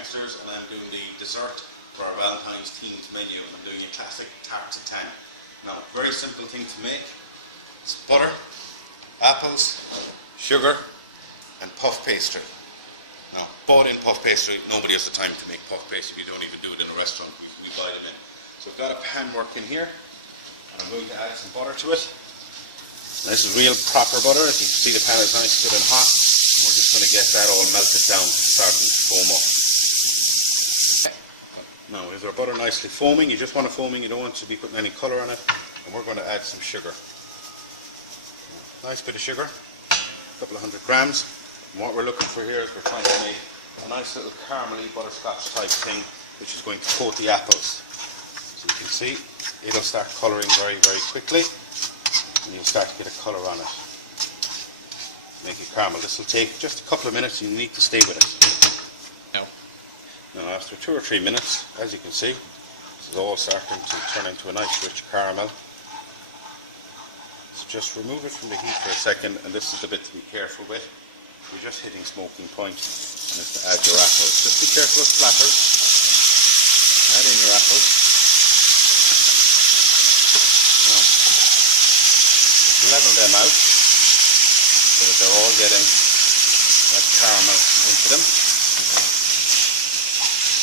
Gangsters, and I'm doing the dessert for our Valentine's themed menu, and I'm doing a classic Tart tatin. Now, very simple thing to make. It's butter, apples, sugar, and puff pastry. Now, bought in puff pastry, nobody has the time to make puff pastry. We don't even do it in a restaurant, we buy them in. So I've got a pan working here, and I'm going to add some butter to it. And this is real proper butter. As you can see, the pan is nice, good and hot. And we're just going to get that all melted down, starting to foam up. Now, is our butter nicely foaming? You just want it foaming, you don't want to be putting any colour on it. And we're going to add some sugar. Nice bit of sugar, a couple of 100 grams. And what we're looking for here is we're trying to make a nice little caramely butterscotch type thing, which is going to coat the apples. So you can see, it'll start colouring very, very quickly. And you'll start to get a colour on it. Make it caramel. This will take just a couple of minutes, and you need to stay with it. Now after 2 or 3 minutes, as you can see, this is all starting to turn into a nice rich caramel. So just remove it from the heat for a second, and this is the bit to be careful with. You're just hitting smoking point, and it's to add your apples. Just be careful of splatters. Add in your apples. Now, level them out so that they're all getting that caramel into them.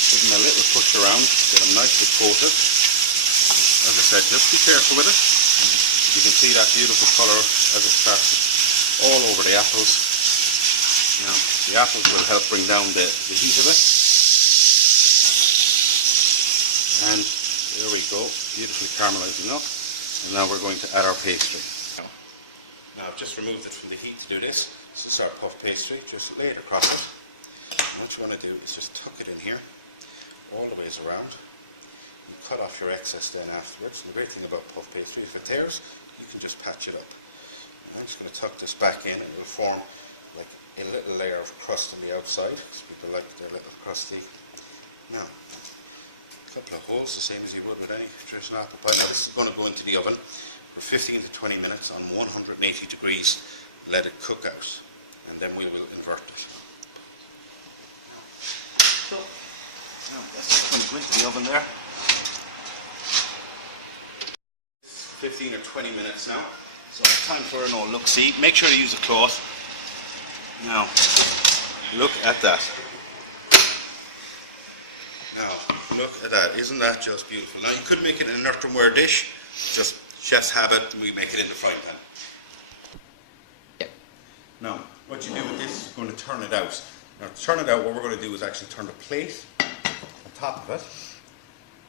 Give them a little push around, get them nicely coated. As I said, just be careful with it. You can see that beautiful colour as it starts all over the apples. Now, the apples will help bring down the heat of it. And there we go, beautifully caramelizing up. And now we're going to add our pastry. Now I've just removed it from the heat to do this. This is our puff pastry, just lay it across it. What you want to do is just tuck it in here, all the ways around. And cut off your excess then afterwards. And the great thing about puff pastry, if it tears, you can just patch it up. And I'm just going to tuck this back in, and it will form like a little layer of crust on the outside, because people like their little crusty. Now, a couple of holes, the same as you would with any traditional apple pie. Now this is going to go into the oven for 15 to 20 minutes on 180 degrees. Let it cook out, and then we will invert it. So, now that's just going to go into the oven there. 15 or 20 minutes now. So it's time for an old look-see. Make sure to use a cloth. Now, look at that. Now, look at that. Isn't that just beautiful? Now, you could make it in an earthenware dish. Just chef's habit, we make it in the frying pan. Yep. Now, what you do with this is going to turn it out. Now, to turn it out, what we're going to do is actually turn the plate on top of it,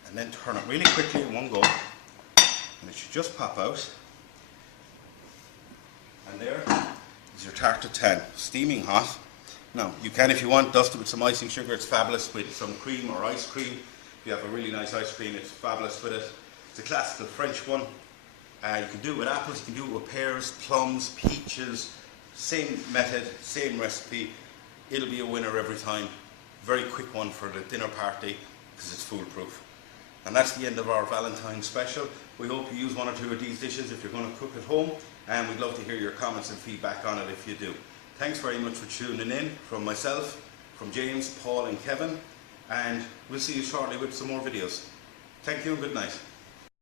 and then turn it really quickly in one go, and it should just pop out. And there is your Tart tatin, steaming hot. Now, you can, if you want, dust it with some icing sugar. It's fabulous with some cream or ice cream. If you have a really nice ice cream, it's fabulous with it. It's a classical French one. You can do it with apples, you can do it with pears, plums, peaches. Same method, same recipe. It'll be a winner every time. Very quick one for the dinner party, because it's foolproof. And that's the end of our Valentine's special. We hope you use one or two of these dishes if you're going to cook at home, and we'd love to hear your comments and feedback on it if you do. Thanks very much for tuning in, from myself, from James, Paul and Kevin, and we'll see you shortly with some more videos. Thank you and good night.